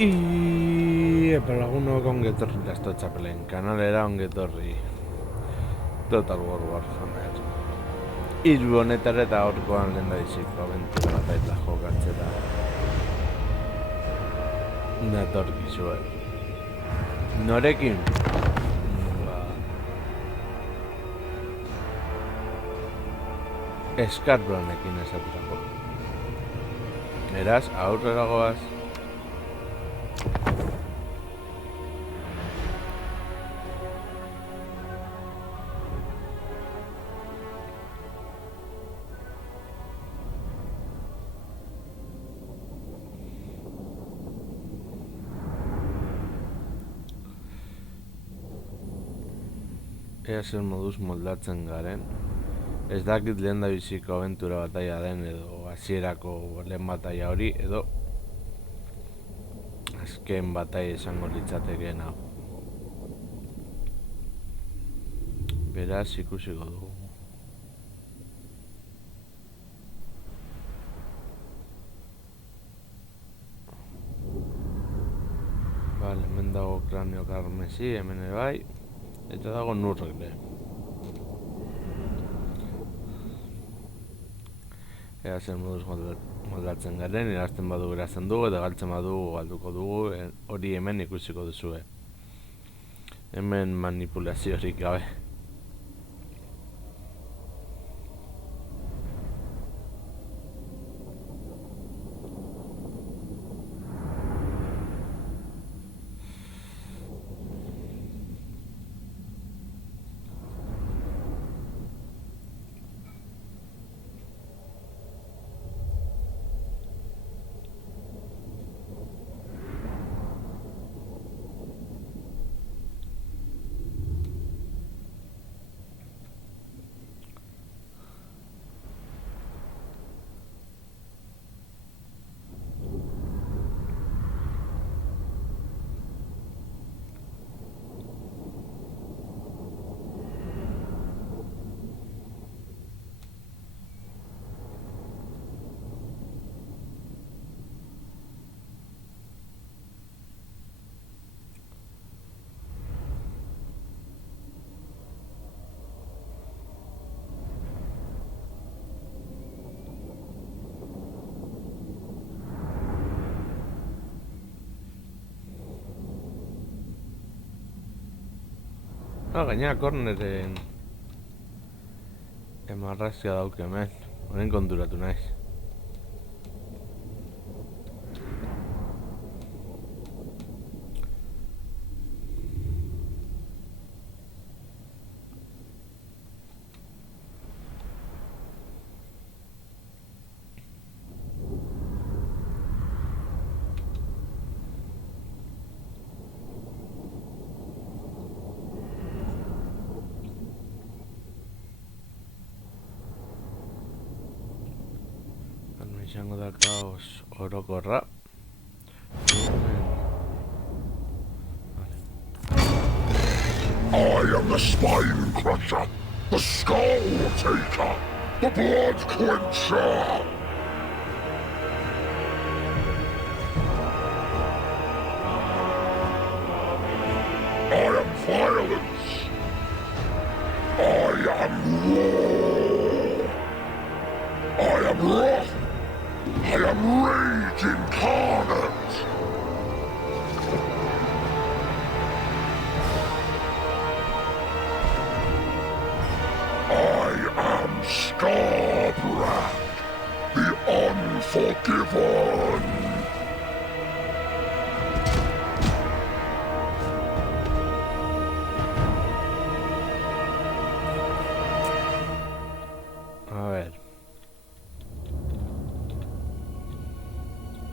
Para lagunok ongetorri lasto txapelen kanalera ongetorri Total War Warhammer Hiru honetara eta horkoan lehen da iziko abentura bat eta jokatzera natorkizue Norekin? Eskarbranekin esaterako Eraz, aurrera goaz Ea zer moduz moldatzen garen Ez dakit lehen da biziko abentura bataia den edo hasierako lehen bataia hori edo azken bataia esango litzatekeen hau Beraz ikusiko dugu Bale, hemen dago kranio karmesi, hemen bai Eta dago nurrekle Ea zer moduz moldatzen garen, erazten badu erazten dugu eta galtzen badu galduko dugu Hori hemen ikusiko duzue Hemen manipulaziorik gabe Gainera korneren emarrazia dauke hemen Horen konturatu naiz Izango da kaos orokorra I am the Spine Crusher, the Skull Taker, the Blood Quencher! I am violence! I am war! I am wrath! I am rage incarnate! I am Scarbrand, the Unforgiven!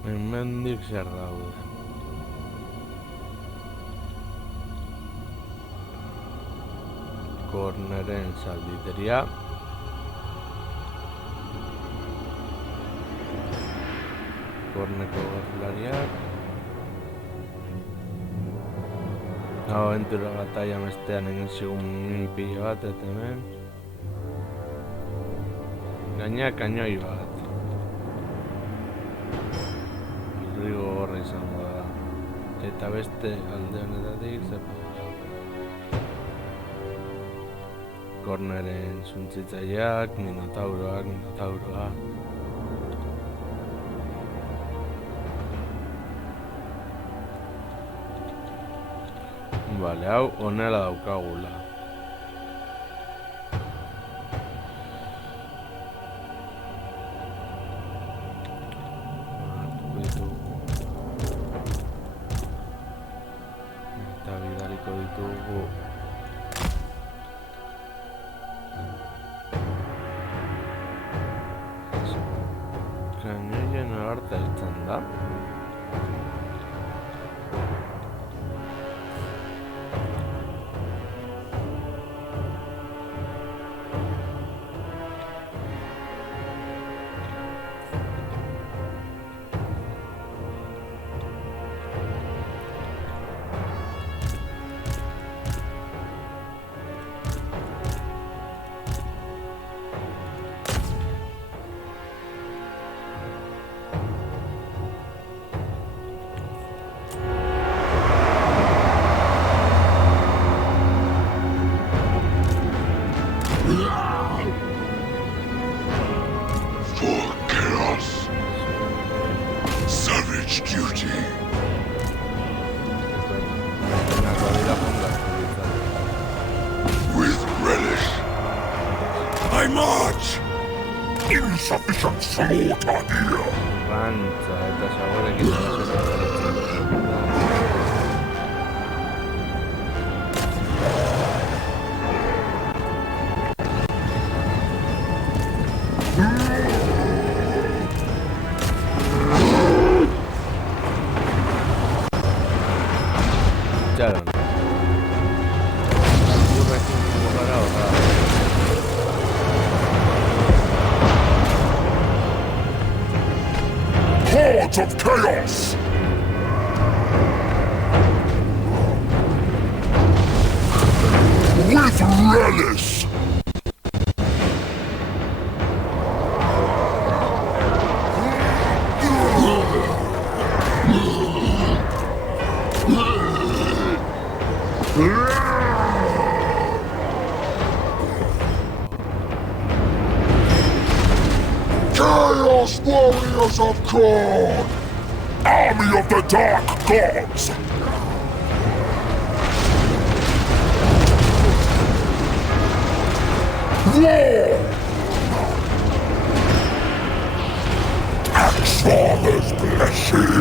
Hemendik zer daude Korneren zalditeria Korneko gazlariak Aventura batalla bestean egin zigun pila bat eta hemen Gainera kanoi bat Irrigo horra izango da Eta beste alde honetatik zepa. Korneren zuntzitzaileak, Minotauroa. Bale, hau honela daukagula. Eta bidaliko ditugu kanioien arte heltzen da. For chaos. Savage duty. With relish. I march. Insufficient slaughter here. Rantza eta saborekin Jaron. Burrekin gara horra. Hordes of chaos. With relish. Chaos Warriors of Khorne! Army of the Dark Gods! War! Axfather's blessing!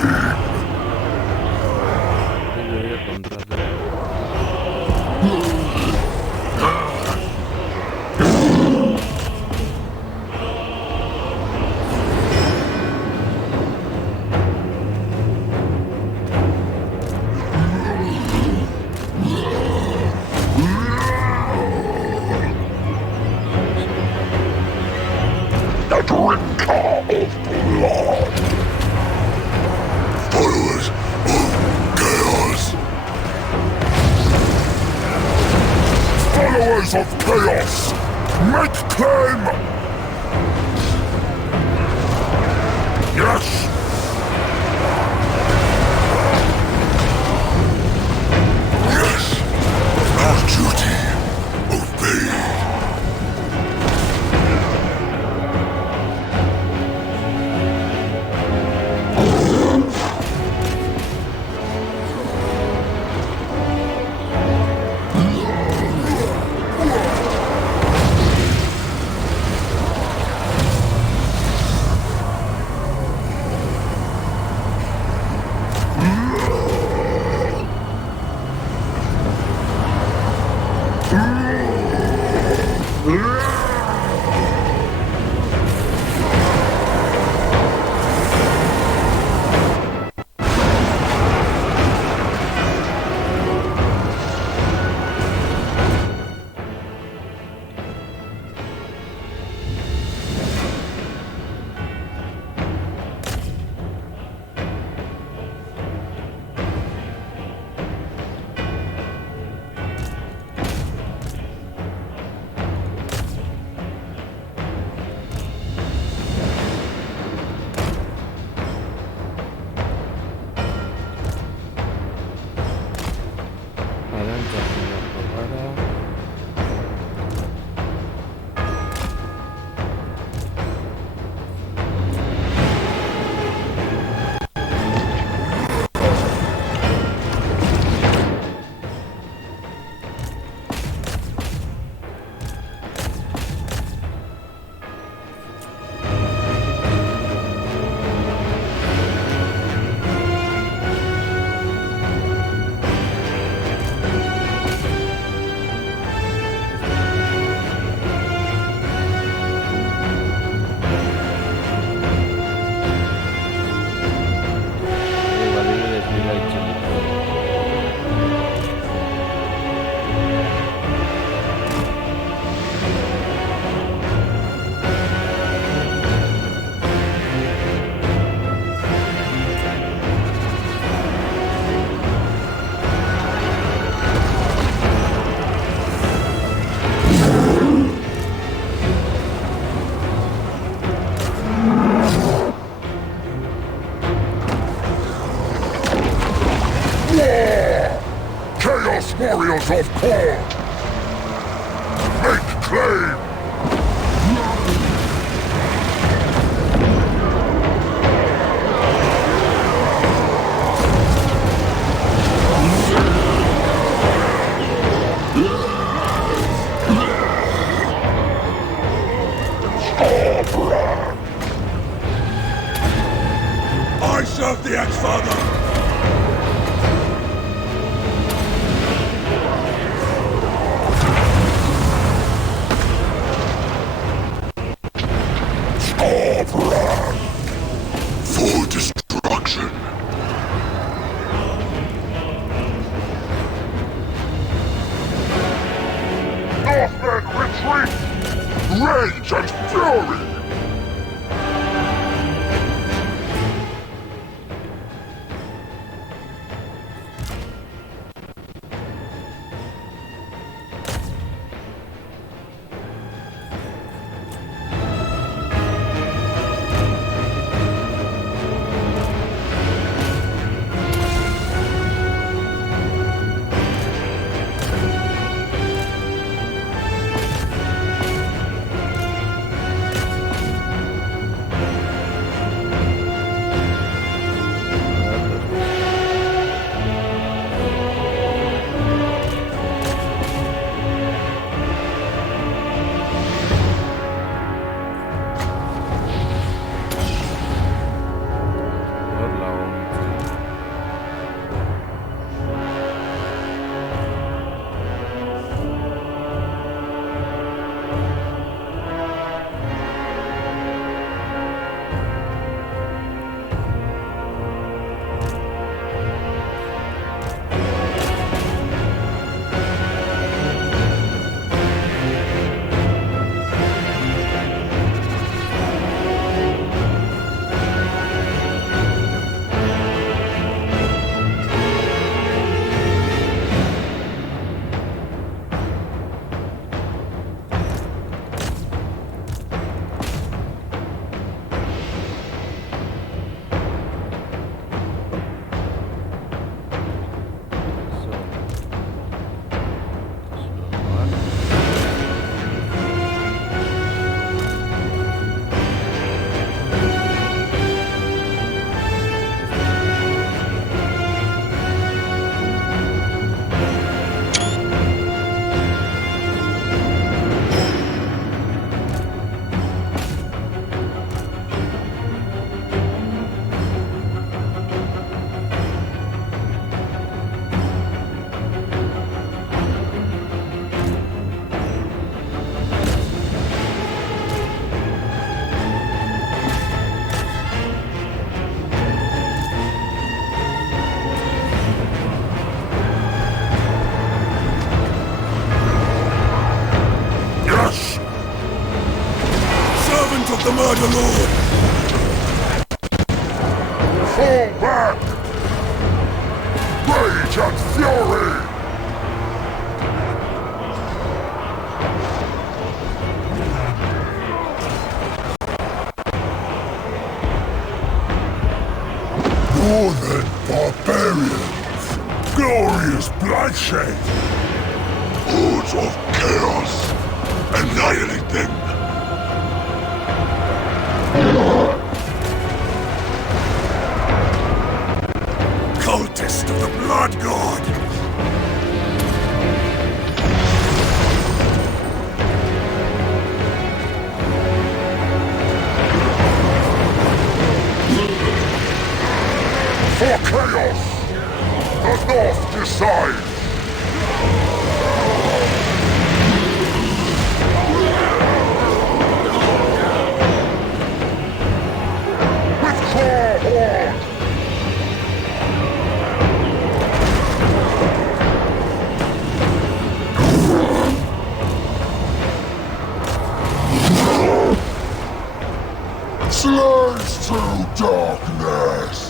The drinker of blood! Followers of chaos! Followers of chaos! Make claim! Yes! Yes! Our duty! Obey! War! Chaos Warriors of Core! Make claim! I serve the X-Father! For destruction! Northmen, retreat! Rage and fury! The Murder Lord! Fall back! Rage and fury! Northern barbarians! Glorious bloodshed! Hordes of chaos! Annihilate them! Cultist of the Blood God! For chaos! The North decides! Withdraw, Horde! Slaves to darkness!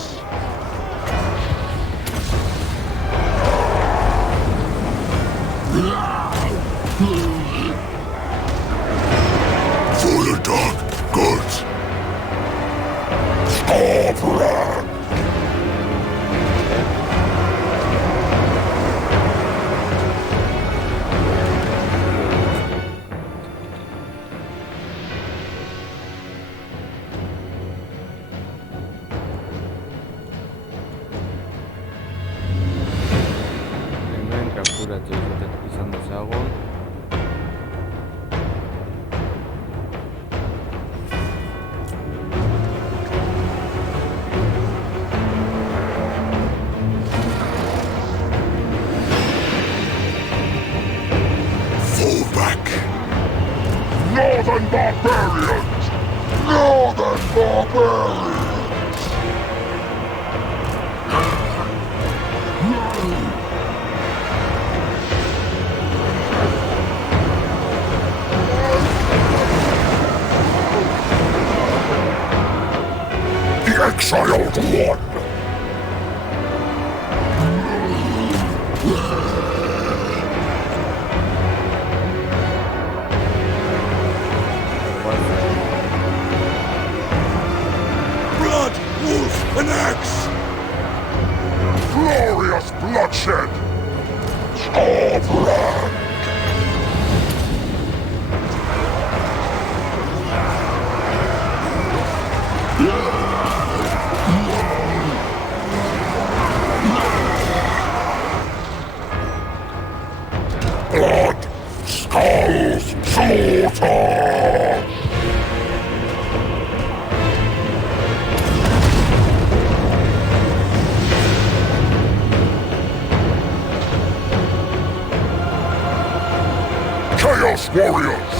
izan dezagun. Fall back! Northern barbarians! Northern barbarians! The exiled one! Blood, wolf, and axe! Glorious bloodshed! Scorbrand! Blood! Skulls! Slaughter! Chaos Warriors!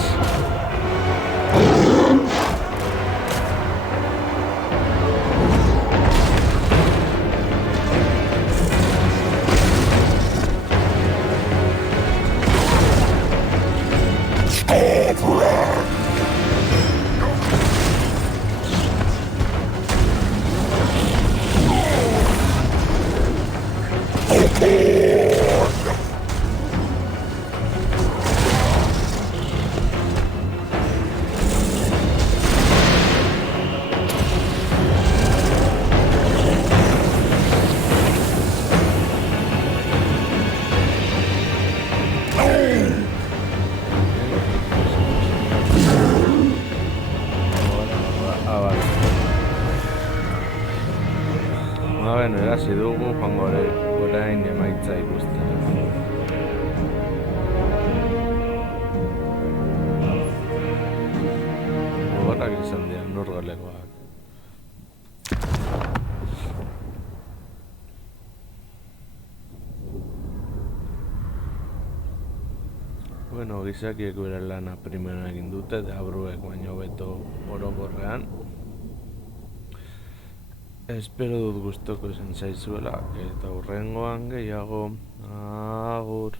Scorbrand! Bueno, erasi dugu, joango orain emaitza ikustera. Gogorrak izan dira, nurgolegoak. Bueno, gizakiek bere lana primero egin dute, deabruek baino beto orokorrean. Espero dut gustoko izan zaizuela, eta hurrengoan gehiago. Agur.